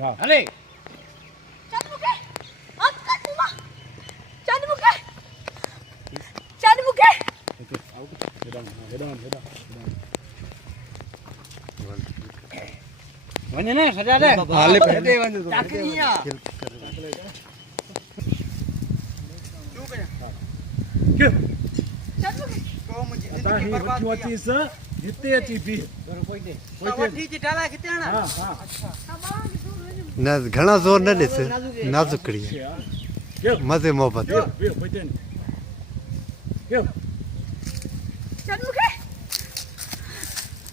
Hale. चल मुके अक्का तुमा चल मुके चल मुके Okay. Head on. वने ने सजा दे हाले पहले टाकनिया क्यों चल मुके तो मुझे आता ही बच्चों चीज जितने अच्छी भी कोई वठी जी डाला कितने ना हां ना घना जोर न ॾिस नाजुकड़ी क्यों मज़े मोहब्बत क्यों चल मुके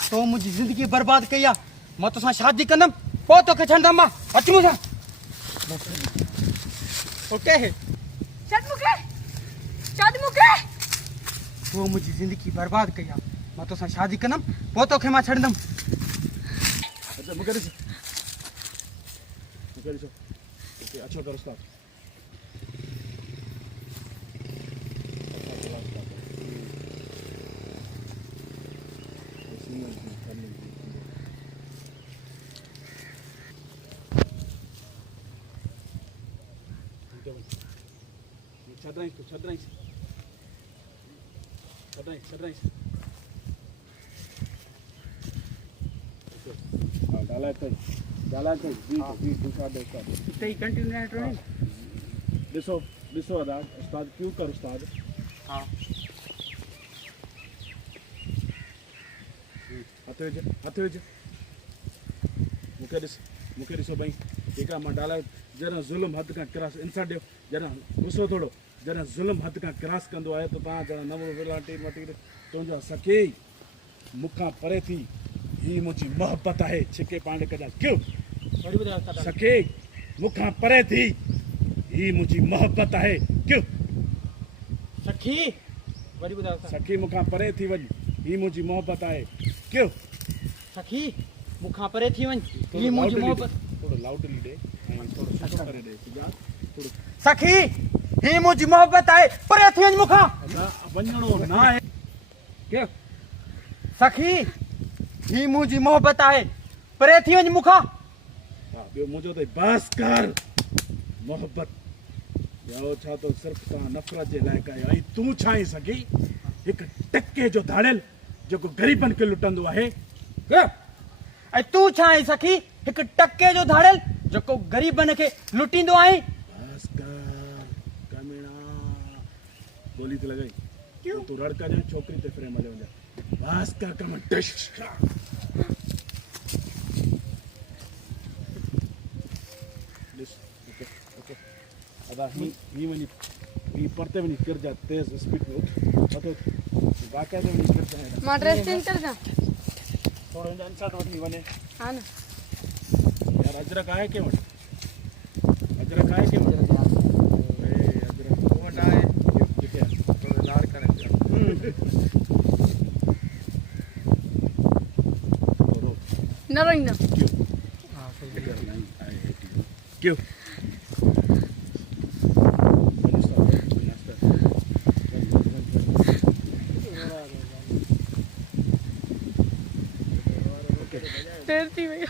तो मुझी जिंदगी बर्बाद कया मैं तो शादी कंदम पो तो के छंदम मां अच मुझा ओके चल मुके तो मुझी जिंदगी बर्बाद कया मैं तो शादी कंदम पो तो के मां छंदम अच्छा मुके ओके अच्छा करो स्टार्ट छदराई डाला जी दूसरा ते कंटिन्यू रहट रहे दिसो अदा उस्ताद क्यों कर उस्ताद हां हथ विझ मूंखे ॾिसो भाई ठीकु आहे मां डाला जॾहिं ज़ुल्म हद खां क्रॉस इंसानु ॾियो जॾहिं ॾिसो थोरो जॾहिं ज़ुल्म हद खां क्रॉस कंदो आहे त तव्हां जॾहिं नवो विलाटी मटी तुंहिंजो सके मूंखां परे थी ही मुंहिंजी मोहबत आहे छिके पाण कजां क्यों सके मूंखां परे थी ही मुंहिंजी मोहबत आहे क्यों सखी वरी बुधाओ सखी मूंखां परे थी वञ ही मुंहिंजी मोहबत आहे क्यों सखी मुखां परे थी वञ ही मुंहिंजी मोहबत थोड़ो लाउडली ॾे ऐं थोड़ो सुठो करे ॾे थोड़ो सखी ही मुंहिंजी मोहबत आहे परे थी वञ मुखां वञणो न आहे के सखी ही मुंहिंजी मोहबत आहे परे थी वञ मुखां हा ॿियो मुंहिंजो त बस कर मोहबत ॿियो छा तो सिर्फ़ु तव्हां नफ़रत जे लाइक़ु आहियो ऐं तूं छा आहीं सघी हिकु टके जो धाड़ियल जेको ग़रीबनि खे लुटंदो आहे ऐं तूं छा आहीं सखी हिकु टके जो धाड़ियल जेको ग़रीबनि खे लुटींदो आहे बस कर कमीना गोली ते लॻाई क्यों तूं रड़का जो छोकिरी ते फ्रेम हलियो वञा बस कर कम डिश ओके अदा ही वञी ही परते वञी किर जा तेज स्पीड में उठ बाक़ाइदे वञी किर जा मां ड्रेस चेंज कर जा थोड़ो हिन इंसाट वठी वञे हां न यार अजरक आहे के वटि अजरक वटि आहे किथे आहे थोरो लाड़ करे न रोइंदा क्यों तेरती भैया